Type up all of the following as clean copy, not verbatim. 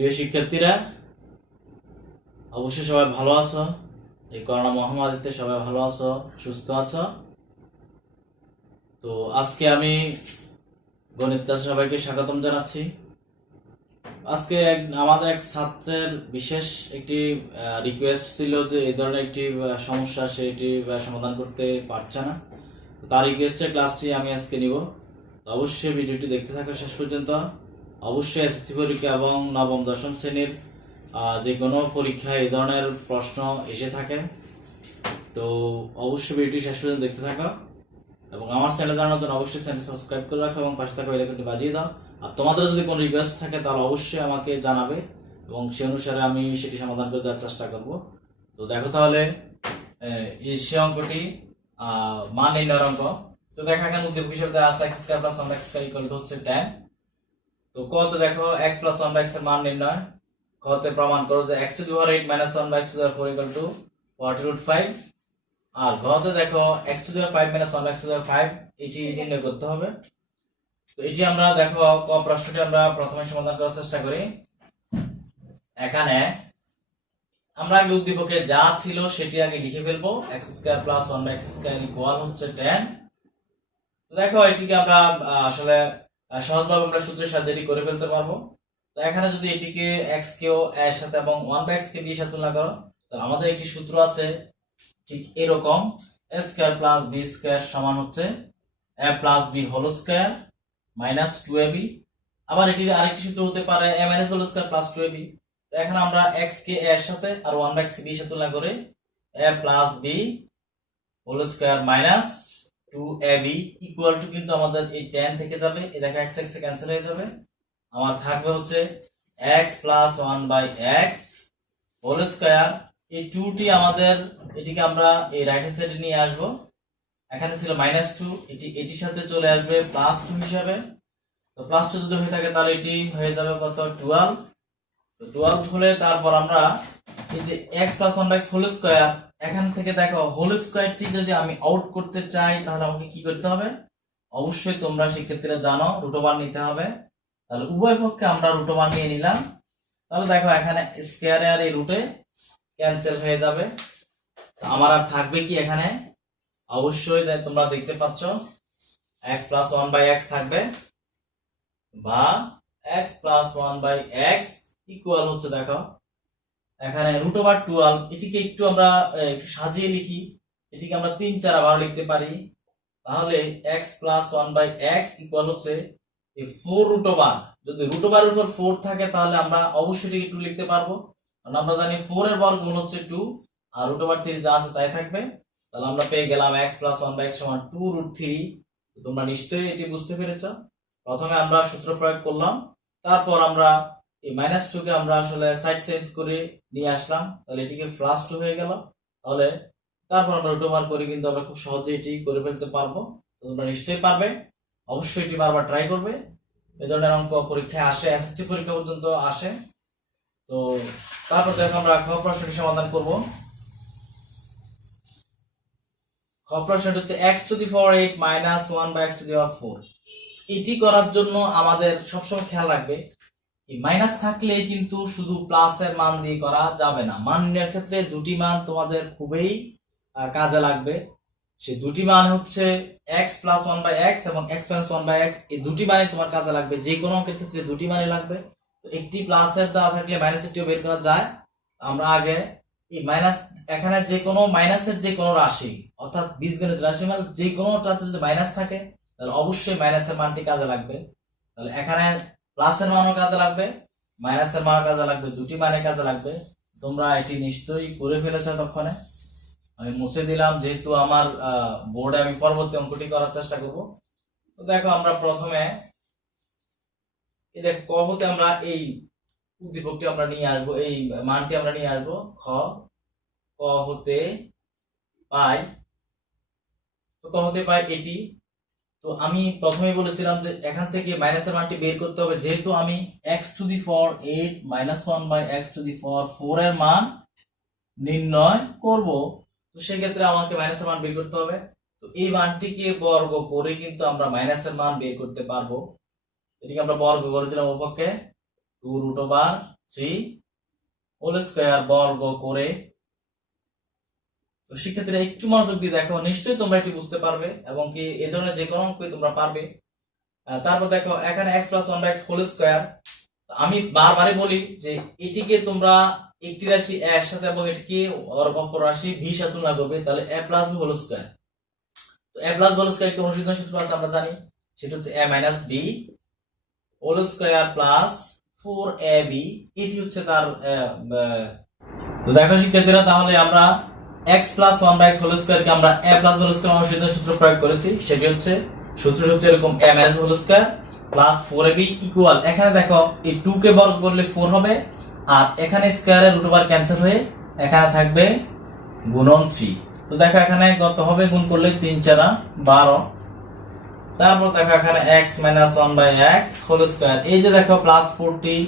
প্রিয় শিক্ষার্থীরা, অবশ্যই সবাই ভালো আছো। এই করোনা মহামারীতে সবাই ভালো আছো, সুস্থ আছো। তো আজকে আমি গণিত ক্লাসে সবাইকে স্বাগতম জানাচ্ছি। আজকে আমাদের এক ছাত্রের বিশেষ একটি রিকোয়েস্ট ছিল যে এই ধরনের একটি সমস্যা সেটি সমাধান করতে পারছে না। তার রিকোয়েস্টের ক্লাসটি আমি আজকে নিব। অবশ্যই ভিডিওটি দেখতে থাকো শেষ পর্যন্ত। অবশ্যই এসএসসি পরীক্ষা এবং নবম দশম শ্রেণীর যে কোনো পরীক্ষায় এই ধরনের প্রশ্ন এসে থাকে। তো অবশ্যই ভিডিওটি শেষ পর্যন্ত দেখতে থাকো এবং আমার চ্যানেল জানার জন্য অবশ্যই চ্যানেল সাবস্ক্রাইব করে রাখো এবং পাশে থাকা বেল আইকনটি বাজিয়ে দাও। আর তোমাদের যদি কোনো রিকোয়েস্ট থাকে তাহলে অবশ্যই আমাকে জানাবে এবং সে অনুসারে আমি সেটি সমাধান করে দেওয়ার চেষ্টা করব। তো দেখো তাহলে সে অঙ্কটি মান নির্ণয়ের অঙ্ক। তো দেখো এখানে উদ্দীপক হিসেবে দেওয়া আছে x square plus 1x square equal to হচ্ছে 10। তো কত দেখো x প্লাস 1x এর মান নির্ণয়। কতে প্রমাণ করো যে x to the power 8 minus 1 by x to the power 4 equal to 40√5। আর ঘতে দেখো x to the power 5 minus 1 by x to the power 5 এটি নির্ণয় করতে হবে। তো এটি আমরা দেখো ক প্রশ্নটি আমরা প্রথমে সমাধান করার চেষ্টা করি। এখানে আমরা আগে উদ্দীপকে যা ছিল সেটি আগে লিখে ফেলবো। x square plus 1 by x square equal হচ্ছে 10। তো দেখো এটিকে আমরা আসলে সহজভাবে আমরা সূত্রের সাহায্যে এটি করে ফেলতে পারবো। তো এখানে যদি এটিকে x কেও a এর সাথে এবং 1 by x কে b এর সাথে তুলনা করো, তাহলে আমাদের একটি সূত্র আছে ঠিক এরকম, a square plus b square সমান হচ্ছে a plus b whole square minus 2ab। আবার এটির আরেকটি সূত্র হতে পারে a minus whole square plus 2ab। তো এখানে আমরা x কে a এর সাথে আর 1 by x কে b এর সাথে তুলনা করে a plus b whole square minus 2ab equal to কিন্তু আমাদের এই 10 থেকে যাবে, এই দেখো x x ক্যান্সেল হয়ে যাবে। আমার থাকবে হচ্ছে x plus 1 by x whole square. এই 2 টি আমাদের এটিকে আমরা এই রাইট হ্যান্ড সাইডে নিয়ে আসব। এখানে ছিল -2, এটির সাথে চলে আসবে +2 হিসাবে। তো +2 যদি হয়ে থাকে তাহলে এটি হয়ে যাবে কত 12। তো 12 হলে তারপর আমরা এই যে x plus 1 by x whole square, এখান থেকে দেখো হোল স্কয়ারটি যদি আমি আউট করতে চাই তাহলে আমাকে কি করতে হবে? অবশ্যই তোমরা শিক্ষার্থীরা জানো রুট নিতে হবে। তাহলে উভয় পক্ষে আমরা রুট নিয়ে নিলাম। তাহলে দেখো এখানে স্কয়ারে আর এই রুটে ক্যান্সেল হয়ে যাবে। আমার আর থাকবে কি এখানে? অবশ্যই তোমরা দেখতে পাচ্ছ x প্লাস 1 বাই x থাকবে, বা x plus 1 by x equal হচ্ছে দেখো এখানে √12। এটিকে একটু আমরা একটু সাজিয়ে লিখি, এটিকে আমরা 3-4 আবার লিখতে পারি। তাহলে x plus 1 by x equal হচ্ছে এই 4√। যদি √এর উপর 4 থাকে তাহলে আমরা অবশ্যই এটিকে 2 লিখতে পারবো, কারণ আমরা জানি 4 এর বর্গমূল হচ্ছে 2 আর √3 যা আছে তাই থাকবে। তাহলে আমরা পেয়ে গেলাম x প্লাস 1 বাই x সমান 2√3। তোমরা নিশ্চয়ই এটি বুঝতে পেরেছো। প্রথমে আমরা সূত্র প্রয়োগ করলাম, তারপর আমরা এই -2 কে আমরা আসলে সাইড চেঞ্জ করে নিয়ে আসলাম, তাহলে এটিকে +2 হয়ে গেল। তাহলে তারপর আমরা √, করে কিন্তু আমরা খুব সহজে এটি করে ফেলতে পারবো। তোমরা নিশ্চয়ই পারবে, অবশ্যই এটি বারবার ট্রাই করবে। এই ধরনের অঙ্ক পরীক্ষায় আসে, এসএসসি পরীক্ষা পর্যন্ত আসে। তো তারপর দেখো আমরা খ প্রশ্নটি সমাধান করব। খ প্রশ্নটি হচ্ছে x to the power 8 minus 1 by x to the power 4। এটি করার জন্য আমাদের সবসময় খেয়াল রাখবে এই মাইনাস থাকলে কিন্তু শুধু প্লাসের মান দিয়ে করা যাবে না। মান নির্ণয়ের ক্ষেত্রে দুটি মান তোমাদের খুবই কাজে লাগবে। সেই দুটি মান হচ্ছে x প্লাস 1 বাই x এবং x মাইনাস 1 বাই x। এই দুটি মানে তোমার কাজে লাগবে, যে কোনো অঙ্কের ক্ষেত্রে দুটি মানে লাগবে। তো একটি প্লাসের দেওয়া থাকলে মাইনাসেরটিও বের করা যায়। আমরা আগে এই মাইনাস, এখানে যে কোনো মাইনাসের যে কোনো রাশি অর্থাৎ বীজগণিত রাশিমাল যে কোনোটাতে যদি মাইনাস থাকে তাহলে অবশ্যই মাইনাসের মানটি কাজে লাগবে। তাহলে এখানে প্লাসের মানও কাজে লাগবে, মাইনাসের মানও কাজে লাগবে, দুটি মানে কাজে লাগবে। তোমরা এটি নিশ্চয়ই করে ফেলেছো। তখন আমি মুছে দিলাম যেহেতু আমার বোর্ডে আমি পরবর্তী অঙ্কটি করার চেষ্টা করব। তো দেখো আমরা প্রথমে এই দেখ ক হতে আমরা এই উদ্দীপকটি আমরা নিয়ে আসবো, এই মানটি আমরা নিয়ে আসবো। ক হতে পাই, তো ক হতে পাই এটি। তো আমি প্রথমেই বলেছিলাম যে এখান থেকে মাইনাসের মানটি বের করতে হবে, যেহেতু আমি x to the power 8 minus 1 by x to the power 4 এর মান নির্ণয় করব। তো সেক্ষেত্রে আমাকে মাইনাসের মান বের করতে হবে। তো এই মানটিকে বর্গ করে কিন্তু আমরা মাইনাসের মান বের করতে পারবো। এটিকে আমরা বর্গ করে দিলাম উপপক্ষে 2√। 3 হোল স্কয়ার বর্গ করে। তো শিক্ষার্থীরা একটু মনোযোগ দিয়ে দেখো, নিশ্চয়ই তোমরা এটি বুঝতে পারবে এবং কি এই ধরনের যে কোনো অঙ্কই তোমরা পারবে। তারপর দেখো এখানে x + 1/x হোল স্কয়ার। আমি বারবারই বলি যে এটিকে তোমরা একটি রাশি a এর সাথে এবং এটিকে অপর রাশি b সাথে তুলনা করবে, তাহলে a + b হোল স্কয়ার। তো a + b হোল স্কয়ার একটি অনুসৃত সূত্র আছে আমরা জানি, সেটা হচ্ছে a - b whole square plus 4ab। এটি হচ্ছে তার তো দেখো শিক্ষার্থীরা, তাহলে আমরা x + 1/x হোল স্কয়ার কে আমরা a + b হোল স্কয়ার অনুসৃত সূত্র প্রয়োগ করেছি। সেটি হচ্ছে সূত্রটি হচ্ছে এরকম a - b whole square plus 4ab equal, এখানে দেখো এই 2 কে বর্গ করলে 4 হবে, আর এখানে স্কয়ারের রুট ওভার ক্যান্সেল হয়ে এখানে থাকবে গুণন 3। তো দেখো এখানে কত হবে, গুণ করলে 3 × 4 = 12। তারপর দেখো এখানে x - 1/x হোল স্কয়ার, এই যে দেখো প্লাস 40,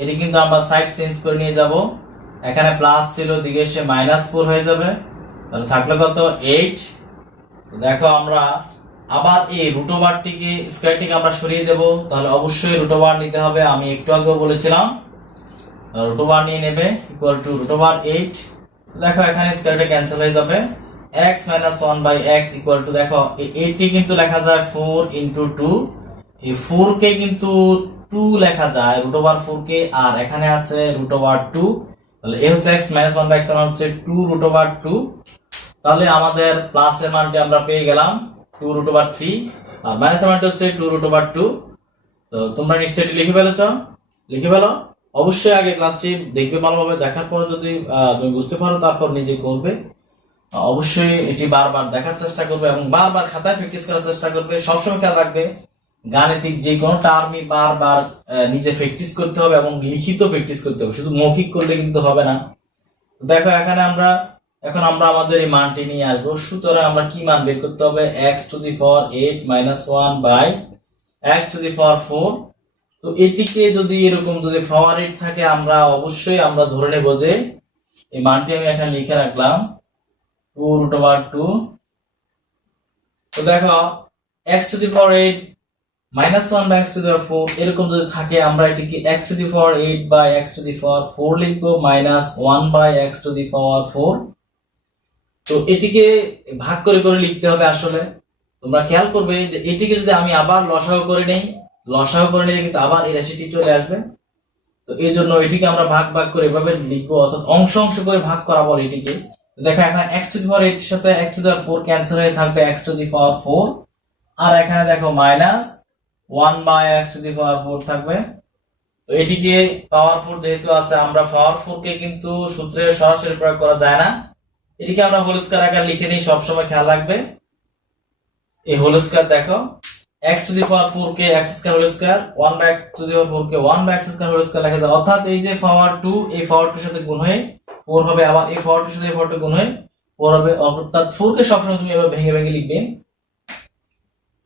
এটি কিন্তু আমরা সাইড চেঞ্জ করে নিয়ে যাব, এখানে প্লাস ছিল দিকে এসে -4 হয়ে যাবে, তাহলে থাকলো কত 8। তো দেখো আমরা আবার এই রুট ওভারটিকে স্কয়ারটিকে আমরা সরিয়ে দেব, তাহলে অবশ্যই রুট ওভার নিতে হবে, আমি একটু আগেও বলেছিলাম রুট ওভার নিয়ে নেবে ইকুয়াল টু √8। দেখো এখানে স্কয়ারটা ক্যান্সেল হয়ে যাবে, x - 1/x ইকুয়াল টু, দেখো এই 8 কে কিন্তু লেখা যায় 4 × 2, এই 4 কে কিন্তু 2 লেখা যায় √4 কে, আর এখানে আছে √2, তাহলে এই হচ্ছে x - 1/x এর মান হচ্ছে 2 √2। তাহলে আমাদের প্লাসের মানটি আমরা পেয়ে গেলাম 2 √3, আর মাইনাসের মানটি হচ্ছে 2 √2। তো তোমরা নিশ্চয়ই এটি লিখে ফেলেছো, লিখে ফেলো। অবশ্যই আগে ক্লাসটি দেখবে ভালোভাবে, দেখার পর যদি তুমি বুঝতে পারো তারপর নিজে করবে। অবশ্যই এটি বারবার দেখার চেষ্টা করবে এবং বারবার খাতায় প্র্যাকটিস করার চেষ্টা করবে। সবসময় খেয়াল রাখবে গাণিতিক যে কোনো টার্মই বারবার নিজে প্র্যাকটিস করতে হবে এবং লিখিত প্র্যাকটিস করতে হবে, শুধু মৌখিক করলে কিন্তু হবে না। দেখো এখানে এখন আমরা আমাদের এই মানটি নিয়ে আসবো, সুতরাং আমরা কি মান বের করতে হবে, x⁸ 8 - 1/x⁴। তো এটিকে যদি এরকম যদি পাওয়ার 8 থাকে, আমরা অবশ্যই আমরা ধরে নেব যে এই মানটি আমি এখানে লিখে রাখলাম 2 √2। তো দেখো x⁸ -1/x⁴ এরকম যদি থাকে, আমরা এটিকে x⁸ লিখবো -1/x⁴। তো এটিকে ভাগ করে করে লিখতে হবে। আসলে তোমরা খেয়াল করবে যে এটিকে যদি আমি আবার লসাগু করে নেই, কিন্তু আবার এই রাশিটি চলে আসবে। তো এই জন্য এটিকে আমরা ভাগ করে এভাবে লিখবো, অর্থাৎ অংশ করে ভাগ করা বলে এটিকে। দেখো এখানে x⁸ এর সাথে x⁴ ক্যান্সেল হয়ে থাকবে x⁴, আর এখানে দেখো -1/x⁴ থাকবে। তো এটিকে পাওয়ার 4 যেহেতু আছে, আমরা পাওয়ার 4 কে কিন্তু সূত্রে সরাসরি প্রয়োগ করা যায় না, এটিকে আমরা হোল স্কয়ার আকারে লিখে নিই, সবসময় খেয়াল রাখবে। এই হোল স্কয়ার দেখো x⁴ কে x² হোল স্কয়ার, 1/x⁴ কে 1/x² হোল স্কয়ার লেখা যায়, অর্থাৎ এই যে পাওয়ার 2 এই পাওয়ার 2 এর সাথে গুণ হয়ে 4 হবে, আবার এই পাওয়ার 2 এর সাথে এই পাওয়ার 2 গুণ হয়ে 4 হবে, অর্থাৎ 4 কে সবসময় তুমি এভাবে ভেঙে ভেঙে লিখবে।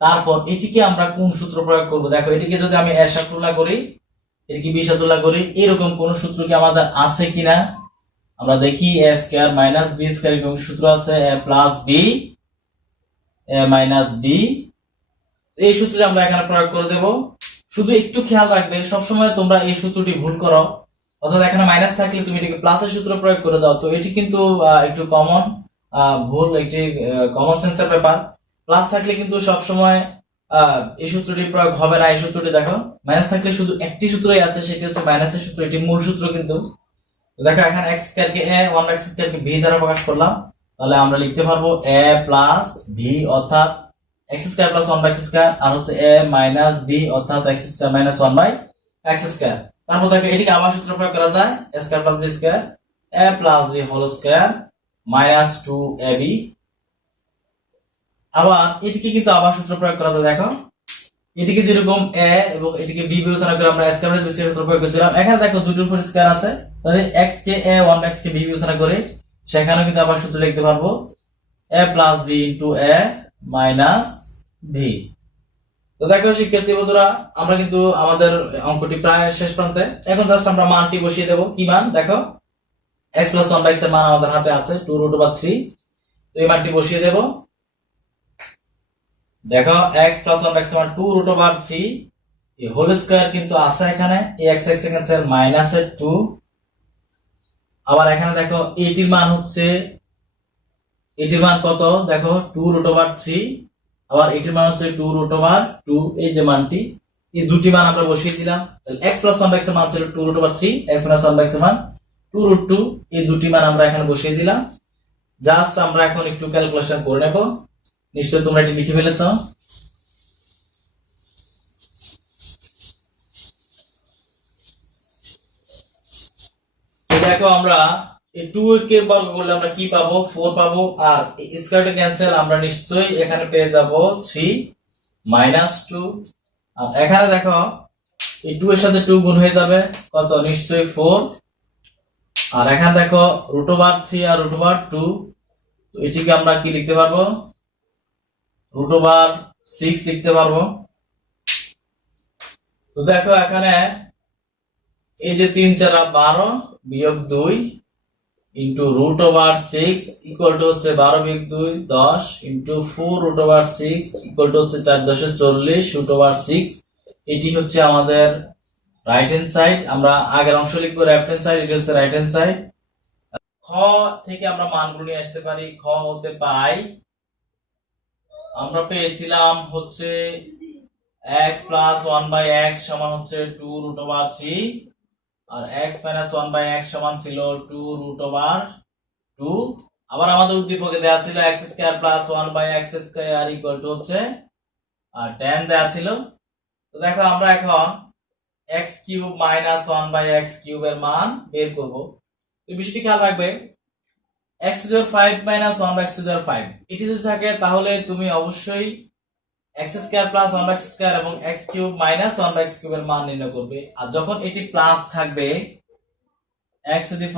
তারপর এটিকে আমরা কোন সূত্র প্রয়োগ করব, দেখো এটিকে যদি আমি এর সাথে তুলনা করি, এটিকে b সাথে তুলনা করি, এরকম কোন সূত্র কি আমাদের আছে কিনা আমরা দেখি। a² - b² এরকম সূত্র আছে, a + b a - b। এই সূত্রটি আমরা এখানে প্রয়োগ করে দেব। শুধু একটু খেয়াল রাখবে, সবসময় তোমরা এই সূত্রটি ভুল করো, অর্থাৎ এখানে মাইনাস থাকলে তুমি এটিকে প্লাসের সূত্র প্রয়োগ করে দাও। তো এটি কিন্তু একটু কমন ভুল, একটি কমন সেন্সের ব্যাপার। প্লাস থাকলে কিন্তু সবসময় এই সূত্রটি প্রয়োগ হবে না। এই সূত্রটি দেখো মাইনাস থাকলে শুধু একটি সূত্রই আছে, সেটি হচ্ছে মাইনাসের সূত্র, এটি মূল সূত্র কিন্তু। দেখো এখানে x² K a, 1/x² K b দ্বারা প্রকাশ করলাম, তাহলে আমরা লিখতে পারবো a + b অর্থাৎ x² + 1/x², আর হচ্ছে a - b অর্থাৎ x² - 1/x²। তারপর দেখো এটিকে আবার সূত্র প্রয়োগ করা যায়, a² + b² a + b whole square -2ab। আবার এটিকে কিন্তু আবার সূত্র প্রয়োগ করা যায়, দেখো এটিকে যেরকম a এবং এটিকে b বিবেচনা করে আমরা a² + b² সূত্র প্রয়োগ করেছিলাম, এখানে দেখো দুটোর উপর স্কয়ার আছে, তাহলে x K a, 1/x K b বিবেচনা করে সেখানেও কিন্তু আবার সূত্র লিখতে পারবো a + b * a - b। তো দেখো শিক্ষার্থী বন্ধুরা, আমরা কিন্তু আমাদের অঙ্কটি প্রায় শেষ প্রান্তে। এখন জাস্ট আমরা মানটি বসিয়ে দেব। কি মান, দেখো x + 1/x এর মান আমাদের হাতে আছে 2 √3। তো এই মানটি বসিয়ে দেব। দেখো x + 1/x এর মান 2 √3, এই হোল স্কয়ার কিন্তু আছে এখানে, এই x x ক্যান্সেল মাইনাসের 2। আবার এখানে দেখো এটির মান হচ্ছে, এটির মান কত দেখো 2√3, আবার এটির মান হচ্ছে 2√2। এই যে মানটি, এই দুটি মান আমরা বসিয়ে দিলাম। তাহলে x + 1/x এর মান ছিল 2√3, x - 1/x এর মান 2√2। এই দুটি মান আমরা এখানে বসিয়ে দিলাম। জাস্ট আমরা এখন একটু ক্যালকুলেশন করে নেব। নিশ্চয়ই তোমরা এটি লিখে ফেলেছো। দেখো আমরা এই 2 কে বর্গ করলে আমরা কি পাবো, 4 পাবো। আর স্কয়ারটা ক্যান্সেল, আমরা নিশ্চয়ই এখানে পেয়ে যাব 3 - 2। আর এখানে দেখো এই 2 এর সাথে 2 গুণ হয়ে যাবে, কত নিশ্চয়ই 4। আর এখানে দেখো √3 আর √2, তো এটিকে আমরা কি লিখতে পারবো, √6 লিখতে পারবো। তো দেখো এখানে এই যে 3 4 12 বিয়োগ 2 ইন্টু √6 ইকুয়াল টু হচ্ছে 12 বিয়োগ 2 10 ইন্টু 4√6 ইকুয়াল টু হচ্ছে 4 10 40 √6। এটি হচ্ছে আমাদের রাইট হ্যান্ড সাইড। আমরা আগের অংশ লিখবো লেফট হ্যান্ড সাইড, এটি হচ্ছে রাইট হ্যান্ড সাইড। খ থেকে আমরা মানগুলো নিয়ে আসতে পারি। খ হতে পাই আমরা পেয়েছিলাম হচ্ছে x + 1/x সমান হচ্ছে 2√3, আর x - 1/x সমান ছিল 2√2। আবার আমাদের উদ্দীপকে দেয়া ছিল x² + 1/x² ইকুয়াল টু হচ্ছে 10 দেয়া ছিল। তো দেখো আমরা এখন x³ - 1/x³ এর মান বের করব। এই বিষয়টি খেয়াল রাখবে, x⁵ - 1/x⁵ এটি যদি থাকে তাহলে তুমি অবশ্যই x² + 1/x² এবং x³ - 1/x³ এর মান নির্ণয় করবে। আর যখন এটি প্লাস থাকবে, x⁵ +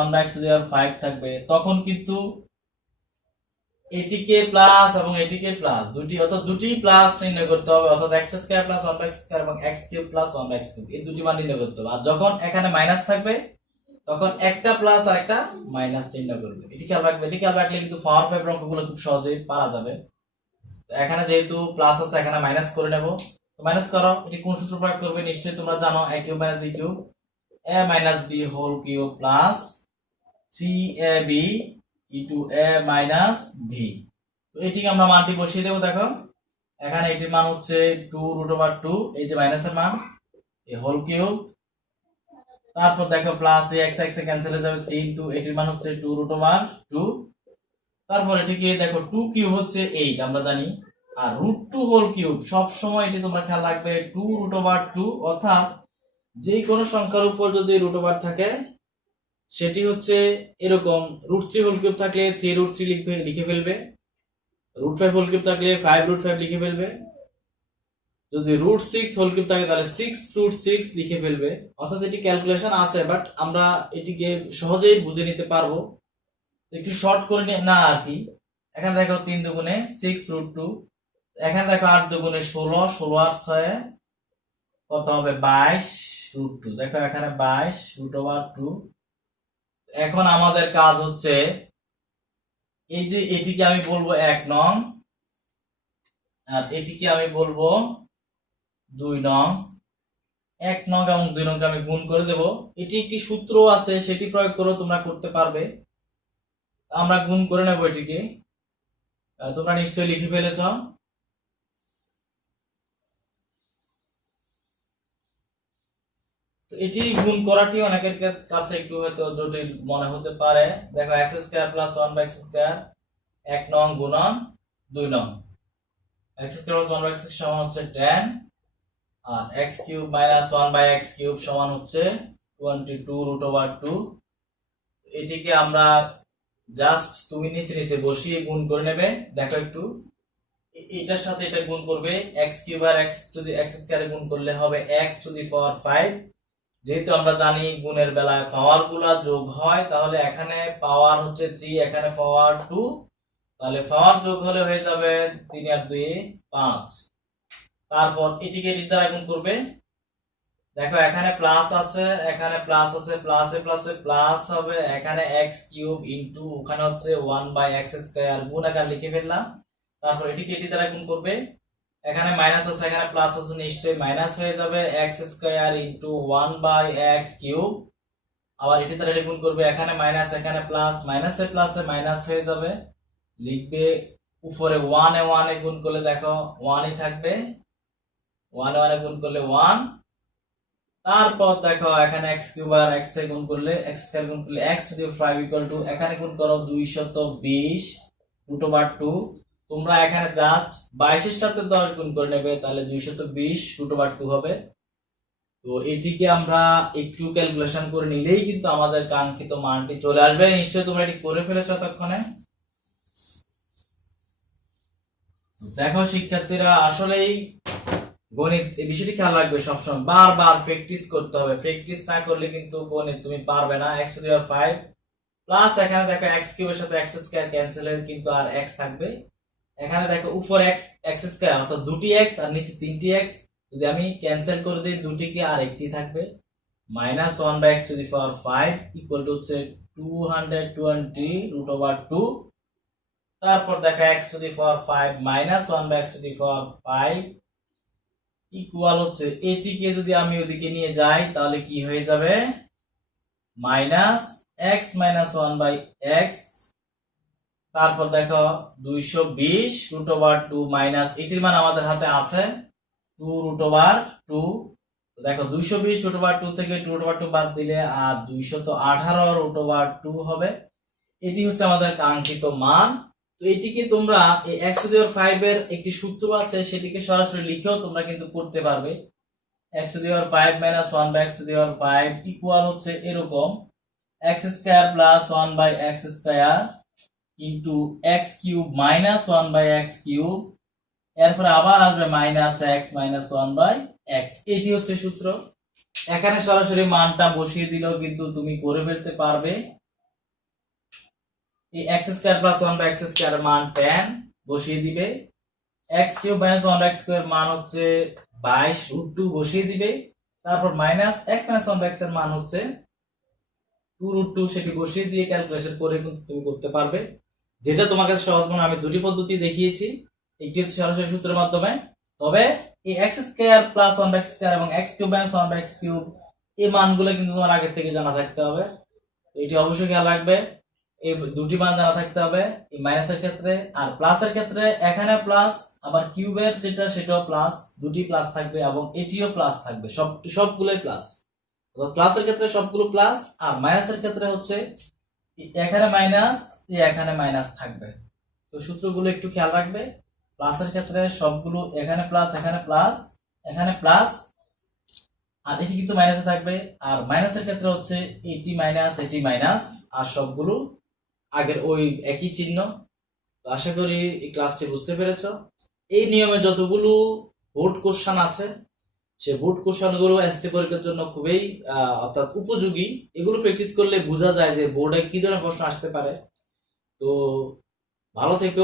1/x⁵ থাকবে, তখন কিন্তু এটিকে প্লাস এবং এটিকে প্লাস দুটি প্লাস নির্ণয় করতে হবে, অর্থাৎ x² + 1/x² এবং x³ + 1/x³ এই দুটি মান নির্ণয় করতে হবে। আর যখন এখানে মাইনাস থাকবে, তখন একটা প্লাস আর একটা মাইনাস নির্ণয় করবে। এটি খেয়াল রাখবে। এটি খেয়াল রাখলে কিন্তু পাওয়ার 5 অঙ্কগুলো খুব সহজেই পারা যাবে। এখানে যেহেতু প্লাস আছে, এখানে মাইনাস করে নেব। তো মাইনাস করো, এটি কোন সূত্র প্রয়োগ করবে নিশ্চয়ই তোমরা জানো, a³ - b³ a - b whole cube plus 3ab * a - b। তো এটিকে আমরা মানটি বসিয়ে দেব। দেখো এখানে এটির মান হচ্ছে 2√2, এই যে মাইনাসের মান, এই হোল কিউব। তারপর দেখো প্লাস এই x x ক্যান্সেল হয়ে যাবে, 3 এটির মান হচ্ছে 2√2। তারপর এটিকে দেখো 2 কিউব হচ্ছে 8 আমরা জানি, আর √2 হোল কিউব সব সময় এটি তোমরা খেয়াল রাখবে 2√2, অর্থাৎ যে কোনো সংখ্যার উপর যদি √2 থাকে সেটি হচ্ছে এরকম, √3 হোল কিউব থাকলে 3√3 লিখে ফেলবে, √5 হোল কিউব থাকলে 5√5 লিখে ফেলবে, যদি √6 হোল কিউব থাকে তাহলে 6√6 লিখে ফেলবে। অর্থাৎ এটি ক্যালকুলেশন আছে, বাট আমরা এটিকে সহজেই বুঝে নিতে পারবো, একটু শর্ট করে না আর কি। এখানে দেখো 3 দুগুণে 6√2, এখানে দেখো 8 দুগুণে 16, 16 আর 6 কত হবে 22√2। দেখো এখানে 22√2। এখন আমাদের কাজ হচ্ছে এই যে এটিকে আমি বলবো 1 নং, আর এটিকে আমি বলবো 2 নং। 1 নং এবং 2 নংকে আমি গুণ করে দেব। এটি একটি সূত্র আছে, সেটি প্রয়োগ করে তোমরা করতে পারবে। আমরা গুণ করে নেব এটিকে, তোমরা নিশ্চয়ই লিখে ফেলেছ। এটি গুণ করাটি অনেকের কাছে একটু হয়তো জটিল মনে হতে পারে। দেখো x² + 1/x² 1 নং গুণন 2 নং, x² + 1/x সমান হচ্ছে 10, আর x³ - 1/x³ সমান হচ্ছে 22√2। এটিকে আমরা জাস্ট তুমি নিচে নিচে বসিয়ে গুণ করে নেবে। দেখো একটু এটার সাথে এটা গুণ করবে, x³ আর x² গুণ করলে হবে x⁵। যেহেতু আমরা জানি গুণের বেলায় পাওয়ার গুলা যোগ হয়, তাহলে এখানে পাওয়ার হচ্ছে 3, এখানে পাওয়ার 2, তাহলে পাওয়ার যোগ হলে হয়ে যাবে 3 আর 2 5। তারপর এটিকে এটির দ্বারা গুণ করবে। দেখো এখানে প্লাস আছে, এখানে প্লাস আছে, প্লাসে প্লাসে প্লাস হবে, এখানে x³ ইনটু ওখানে হচ্ছে 1/x² গুণ আকার লিখে ফেললাম। তারপর এটিকে এটি দ্বারা গুণ করবে, এখানে মাইনাস আছে এখানে প্লাস আছে, নিশ্চয়ই মাইনাস হয়ে যাবে x square into 1/x cube. আবার এটি দ্বারা গুণ করবে, এখানে মাইনাস এখানে প্লাস, মাইনাসে প্লাসে মাইনাস হয়ে যাবে, লিখবে উপরে 1 এ 1 এ গুণ করলে দেখো 1 ই থাকবে, 1 এ 1 এ গুণ করলে 1। তারপর দেখো এখানে x কিউব আর x এ গুণ করলে x স্কয়ার গুণ করলে x to the power 5 equal to, এখানে গুণ করো 220 রুট ওভার 2। তোমরা এখানে জাস্ট 22 এর সাথে 10 গুণ করে নেবে, তাহলে 220 রুট ওভার 2 হবে। তো এটিকে আমরা একটু ক্যালকুলেশন করে নিলেই কিন্তু আমাদের কাঙ্ক্ষিত মানটি চলে আসবে। নিশ্চয়ই তোমরা এটি করে ফেলেছো ততক্ষণে। দেখো শিক্ষার্থীরা, আসলেই গণিত এই বিষয়টি খেয়াল রাখবে, সবসময় বারবার প্র্যাকটিস করতে হবে। প্র্যাকটিস না করলে কিন্তু গণিত তুমি পারবে না। x to the power 5 plus এখানে দেখো x কিউবের সাথে x স্কয়ার ক্যান্সেল হয়ে কিন্তু আর x থাকবে। এখানে দেখো উপর x স্কয়ার অর্থাৎ দুটি x আর নিচে তিনটি x, যদি আমি ক্যান্সেল করে দিই দুটিকে আর একটি থাকবে, minus 1/x two the power 5 equal to হচ্ছে 220 রুট ওভার 2। তারপর দেখো x to the power 5 minus 1/x two the power 5 equal হচ্ছে, এটিকে যদি আমি ওদিকে নিয়ে যাই তাহলে কি হয়ে যাবে, মাইনাস x মাইনাস 1/x। তারপর দেখো 220 রুট ওভার 2 মাইনাস এটির মান আমাদের হাতে আছে 2 রুট ওভার 2। দেখো 220 রুট ওভার 2 থেকে 2 রুট ওভার 2 বাদ দিলে আর 218 রুট ওভার 2 হবে। এটি হচ্ছে আমাদের কাঙ্ক্ষিত মান। তো এটিকে তোমরা এই x টু দি পাওয়ার 5 এর একটি সূত্র আছে, সেটিকে সরাসরি লিখেও তোমরা কিন্তু করতে পারবে। x to the power 5 minus 1/x two the power 5 equal হচ্ছে এরকম, x square plus 1/x square into x cube minus 1/x cube, এরপর আবার আসবে মাইনাস x মাইনাস 1/x। এটি হচ্ছে সূত্র। এখানে সরাসরি মানটা বসিয়ে দিলেও কিন্তু তুমি করে ফেলতে পারবে। এই x square plus 1/x square মান 10 বসিয়ে দিবে, x cube minus 1/x square মান হচ্ছে 22 রুট 2 বসিয়ে দিবে, তারপর মাইনাস x মাইনাস 1/x এর মান হচ্ছে 2 রুট 2, সেটি বসিয়ে দিয়ে ক্যালকুলেশন করে কিন্তু তুমি করতে পারবে। যেটা তোমার কাছে সহজ মনে, আমি দুটি পদ্ধতি দেখিয়েছি, একটি হচ্ছে সরাসরি সূত্রের মাধ্যমে, তবে এই x square plus 1/x square এবং x cube minus 1/x cube এই মানগুলো কিন্তু তোমার আগে থেকে জানা থাকতে হবে। এটি অবশ্যই খেয়াল রাখবে, এই দুটি মান জানা থাকতে হবে, এই মাইনাসের ক্ষেত্রে আর প্লাসের ক্ষেত্রে। এখানে প্লাস আবার কিউবের যেটা সেটাও প্লাস, দুটি প্লাস থাকবে এবং এটিও প্লাস থাকবে, সবগুলোই প্লাস। প্লাসের ক্ষেত্রে সবগুলো প্লাস, আর মাইনাসের ক্ষেত্রে হচ্ছে এখানে মাইনাস এখানে মাইনাস থাকবে। তো সূত্রগুলো একটু খেয়াল রাখবে। প্লাসের ক্ষেত্রে সবগুলো এখানে প্লাস এখানে প্লাস এখানে প্লাস, আর এটি কিন্তু মাইনাসে থাকবে। আর মাইনাসের ক্ষেত্রে হচ্ছে এটি মাইনাস আর সবগুলো আগের ওই একই চিহ্ন। তো আশা করি এই ক্লাসটি বুঝতে পেরেছো। এই নিয়মে যতগুলো বোর্ড কোশ্চেন আছে, সে বোর্ড কোশ্চেন গুলো এসএসসি পরীক্ষার জন্য খুবই অর্থাৎ উপযোগী। এগুলো প্র্যাকটিস করলে বোঝা যায় যে বোর্ডে কি ধরনের প্রশ্ন আসতে পারে। তো ভালো থেকো।